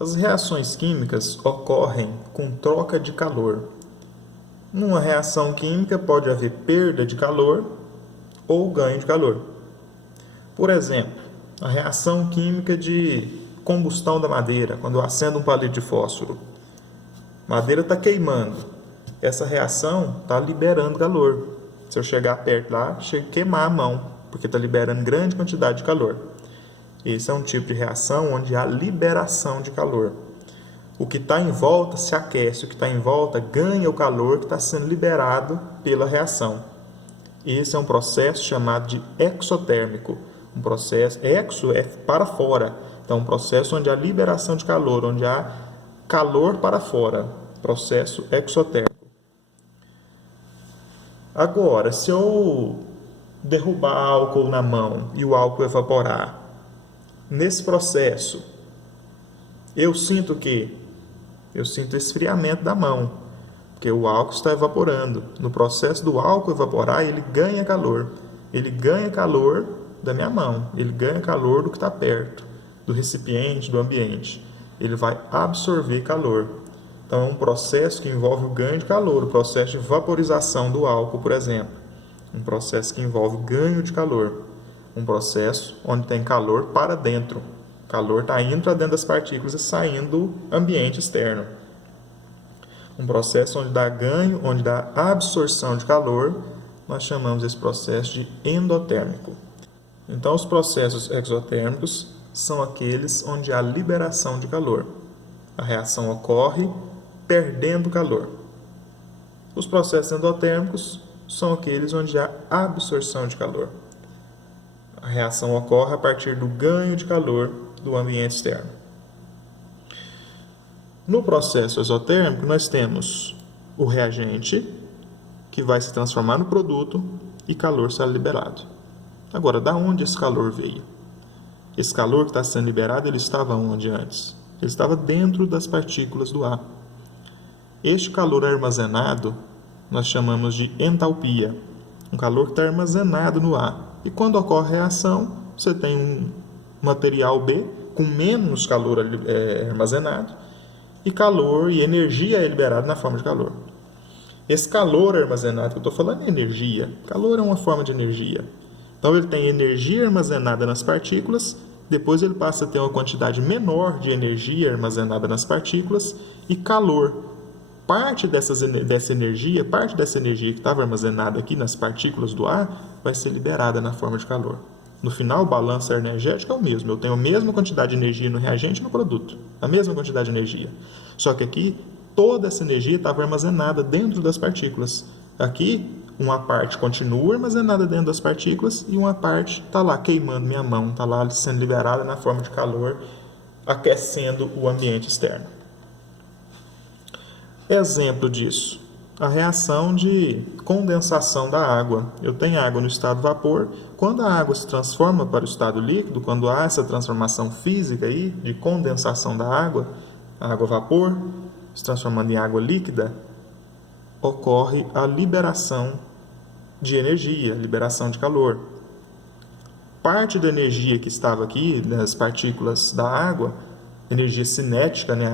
As reações químicas ocorrem com troca de calor. Numa reação química pode haver perda de calor ou ganho de calor. Por exemplo, a reação química de combustão da madeira, quando eu acendo um palito de fósforo. A madeira está queimando. Essa reação está liberando calor. Se eu chegar perto lá, chega a queimar a mão, porque está liberando grande quantidade de calor. Esse é um tipo de reação onde há liberação de calor. O que está em volta se aquece, o que está em volta ganha o calor que está sendo liberado pela reação. Esse é um processo chamado de exotérmico. Um processo, exo é para fora, então um processo onde há liberação de calor, onde há calor para fora, processo exotérmico. Agora, se eu derrubar álcool na mão e o álcool evaporar, nesse processo, eu sinto o quê? Eu sinto esfriamento da mão, porque o álcool está evaporando. No processo do álcool evaporar, ele ganha calor. Ele ganha calor da minha mão, ele ganha calor do que está perto, do recipiente, do ambiente. Ele vai absorver calor. Então, é um processo que envolve o ganho de calor, o processo de vaporização do álcool, por exemplo. Um processo que envolve ganho de calor. Um processo onde tem calor para dentro. O calor está indo para dentro das partículas e saindo do ambiente externo. Um processo onde dá ganho, onde dá absorção de calor, nós chamamos esse processo de endotérmico. Então, os processos exotérmicos são aqueles onde há liberação de calor. A reação ocorre perdendo calor. Os processos endotérmicos são aqueles onde há absorção de calor. A reação ocorre a partir do ganho de calor do ambiente externo. No processo exotérmico, nós temos o reagente, que vai se transformar no produto, e calor será liberado. Agora, da onde esse calor veio? Esse calor que está sendo liberado, ele estava onde antes? Ele estava dentro das partículas do ar. Este calor armazenado, nós chamamos de entalpia. Um calor que está armazenado no ar. E quando ocorre a reação, você tem um material B com menos calor armazenado, e calor e energia é liberado na forma de calor. Esse calor armazenado que eu estou falando é energia. Calor é uma forma de energia. Então ele tem energia armazenada nas partículas, depois ele passa a ter uma quantidade menor de energia armazenada nas partículas e calor. Parte dessa energia que estava armazenada aqui nas partículas do ar, vai ser liberada na forma de calor. No final, o balanço energético é o mesmo. Eu tenho a mesma quantidade de energia no reagente e no produto. A mesma quantidade de energia. Só que aqui, toda essa energia estava armazenada dentro das partículas. Aqui, uma parte continua armazenada dentro das partículas e uma parte está lá queimando minha mão, está lá sendo liberada na forma de calor, aquecendo o ambiente externo. Exemplo disso, a reação de condensação da água. Eu tenho água no estado vapor. Quando a água se transforma para o estado líquido, quando há essa transformação física aí, de condensação da água, a água vapor se transformando em água líquida, ocorre a liberação de energia, liberação de calor. Parte da energia que estava aqui, das partículas da água, energia cinética, né?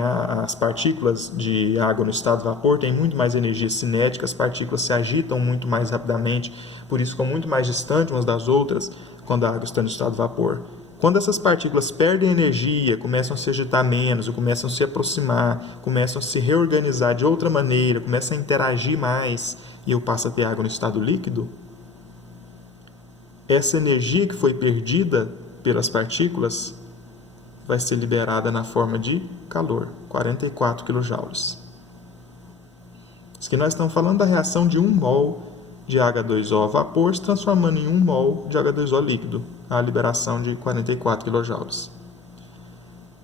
As partículas de água no estado de vapor têm muito mais energia cinética, as partículas se agitam muito mais rapidamente, por isso ficam muito mais distantes umas das outras quando a água está no estado de vapor. Quando essas partículas perdem energia, começam a se agitar menos, começam a se aproximar, começam a se reorganizar de outra maneira, começam a interagir mais, e eu passo a ter água no estado líquido, essa energia que foi perdida pelas partículas vai ser liberada na forma de calor, 44 kJ. Isso aqui nós estamos falando da reação de 1 mol de H2O vapor se transformando em 1 mol de H2O líquido, a liberação de 44 kJ.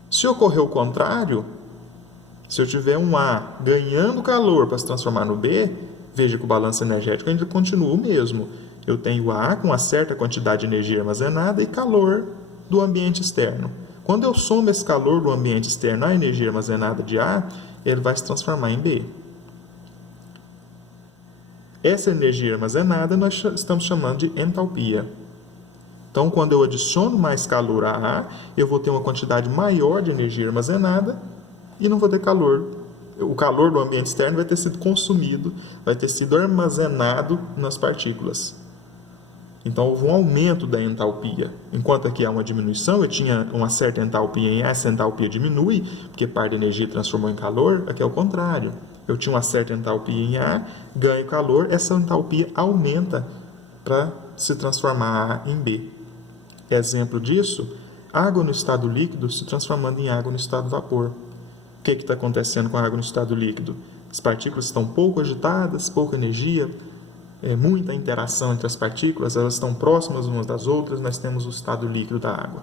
Se ocorrer o contrário, se eu tiver um A ganhando calor para se transformar no B, veja que o balanço energético ainda continua o mesmo. Eu tenho A com uma certa quantidade de energia armazenada e calor do ambiente externo. Quando eu somo esse calor do ambiente externo à energia armazenada de A, ele vai se transformar em B. Essa energia armazenada nós estamos chamando de entalpia. Então, quando eu adiciono mais calor a A, eu vou ter uma quantidade maior de energia armazenada e não vou ter calor. O calor do ambiente externo vai ter sido consumido, vai ter sido armazenado nas partículas. Então, houve um aumento da entalpia. Enquanto aqui há uma diminuição, eu tinha uma certa entalpia em A, essa entalpia diminui, porque parte da energia transformou em calor. Aqui é o contrário. Eu tinha uma certa entalpia em A, ganho calor, essa entalpia aumenta para se transformar em B. Exemplo disso, água no estado líquido se transformando em água no estado vapor. O que está acontecendo com a água no estado líquido? As partículas estão pouco agitadas, pouca energia, muita interação entre as partículas, elas estão próximas umas das outras, nós temos o estado líquido da água.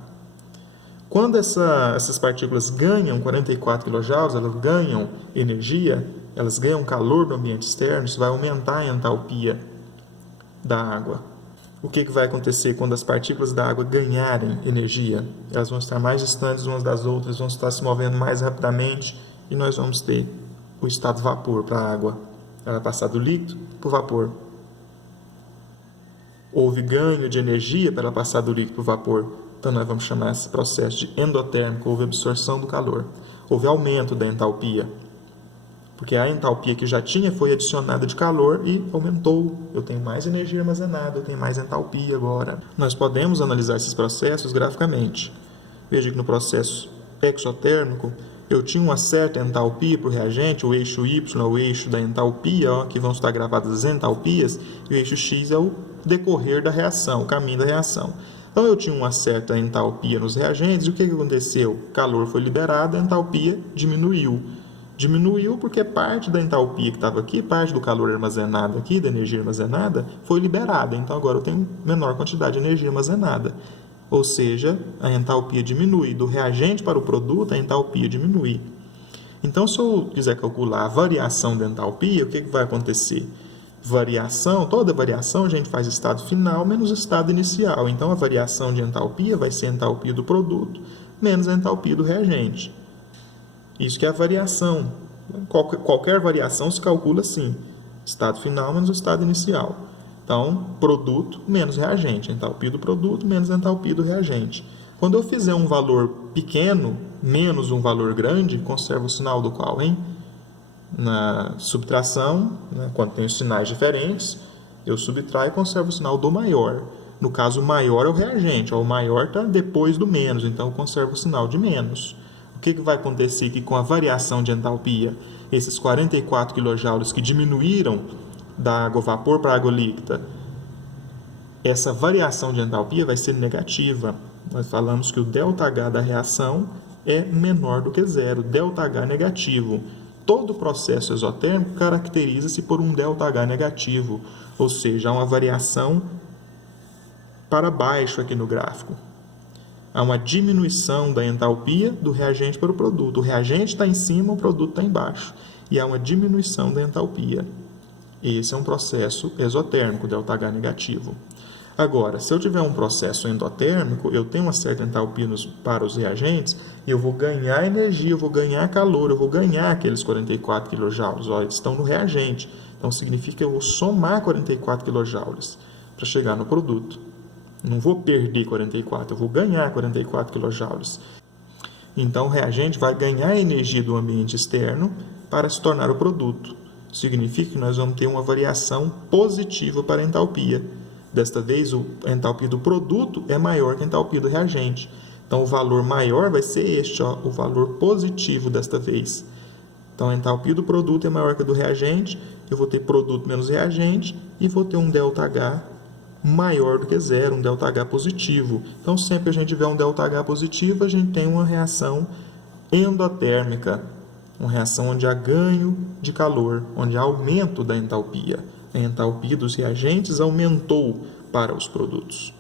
Quando essas partículas ganham 44 kJ, elas ganham energia, elas ganham calor do ambiente externo, isso vai aumentar a entalpia da água. O que vai acontecer quando as partículas da água ganharem energia? Elas vão estar mais distantes umas das outras, vão estar se movendo mais rapidamente e nós vamos ter o estado vapor para a água. Ela vai passar do líquido para o vapor. Houve ganho de energia para ela passar do líquido para o vapor. Então, nós vamos chamar esse processo de endotérmico. Houve absorção do calor. Houve aumento da entalpia. Porque a entalpia que já tinha foi adicionada de calor e aumentou. Eu tenho mais energia armazenada, eu tenho mais entalpia agora. Nós podemos analisar esses processos graficamente. Veja que no processo exotérmico, eu tinha uma certa entalpia para o reagente, o eixo Y é o eixo da entalpia, que vão estar gravadas as entalpias, e o eixo X é o decorrer da reação, o caminho da reação. Então, eu tinha uma certa entalpia nos reagentes, e o que aconteceu? O calor foi liberado, a entalpia diminuiu. Diminuiu porque parte da entalpia que estava aqui, parte do calor armazenado aqui, da energia armazenada, foi liberada. Então, agora eu tenho menor quantidade de energia armazenada. Ou seja, a entalpia diminui. Do reagente para o produto, a entalpia diminui. Então, se eu quiser calcular a variação da entalpia, o que vai acontecer? Toda variação a gente faz estado final menos estado inicial. Então, a variação de entalpia vai ser a entalpia do produto menos a entalpia do reagente. Isso que é a variação. Qualquer variação se calcula assim. Estado final menos o estado inicial. Então, produto menos reagente. Entalpia do produto menos entalpia do reagente. Quando eu fizer um valor pequeno menos um valor grande, conservo o sinal do qual, hein? Na subtração, quando tem os sinais diferentes, eu subtraio e conservo o sinal do maior. No caso, o maior é o reagente. O maior está depois do menos, então eu conservo o sinal de menos. O que vai acontecer aqui com a variação de entalpia? Esses 44 kJ que diminuíram da água vapor para a água líquida, essa variação de entalpia vai ser negativa. Nós falamos que o ΔH da reação é menor do que zero, ΔH negativo. Todo processo exotérmico caracteriza-se por um ΔH negativo, ou seja, há uma variação para baixo aqui no gráfico. Há uma diminuição da entalpia do reagente para o produto. O reagente está em cima, o produto está embaixo. E há uma diminuição da entalpia. Esse é um processo exotérmico, ΔH negativo. Agora, se eu tiver um processo endotérmico, eu tenho uma certa entalpia para os reagentes, e eu vou ganhar energia, eu vou ganhar calor, eu vou ganhar aqueles 44 kJ. Eles estão no reagente. Então, significa que eu vou somar 44 kJ para chegar no produto. Não vou perder 44, eu vou ganhar 44 kJ. Então, o reagente vai ganhar energia do ambiente externo para se tornar o produto. Significa que nós vamos ter uma variação positiva para a entalpia. Desta vez, a entalpia do produto é maior que a entalpia do reagente. Então, o valor maior vai ser este, o valor positivo desta vez. Então, a entalpia do produto é maior que a do reagente, eu vou ter produto menos reagente e vou ter um ΔH maior do que zero, um ΔH positivo. Então, sempre que a gente tiver um ΔH positivo, a gente tem uma reação endotérmica, uma reação onde há ganho de calor, onde há aumento da entalpia. A entalpia dos reagentes aumentou para os produtos.